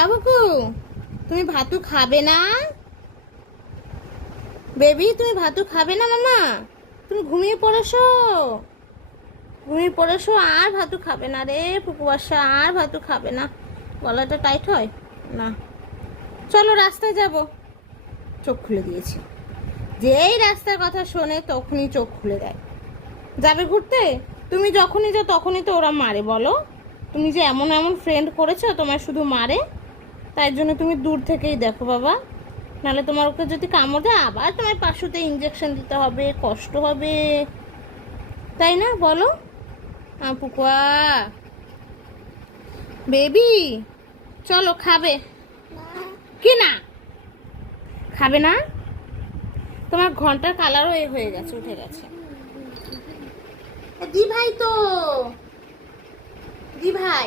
আবুকু, তুমি ভাতু খাবে না? বেবি, তুমি ভাতু খাবে না? মামা, তুমি ঘুমিয়ে পড়েছো। ঘুমিয়ে পড়েছো, আর ভাতু খাবে না রে পুকু বাসা, আর ভাতু খাবে না। গলাটা টাইট হয় না। চলো রাস্তায় যাব। চোখ খুলে দিয়েছি। যেই রাস্তার কথা শোনে তখনই চোখ খুলে দেয়। যাবে ঘুরতে? তুমি যখনই যাও তখনই তো ওরা মারে, বলো। তুমি যে এমন এমন ফ্রেন্ড করেছো, তোমার শুধু মারে। তাই জন্য তুমি দূর থেকেই দেখো বাবা, নাহলে তোমার ওকে যদি কামড় দেয় আবার তোমার পাশুতে ইঞ্জেকশন দিতে হবে, কষ্ট হবে, তাই না বলো? পুকুয়া বেবি, চলো খাবে কি না? খাবে না? তোমার ঘন্টার কালারও হয়ে গেছে, উঠে গেছে। দি ভাই তো, দি ভাই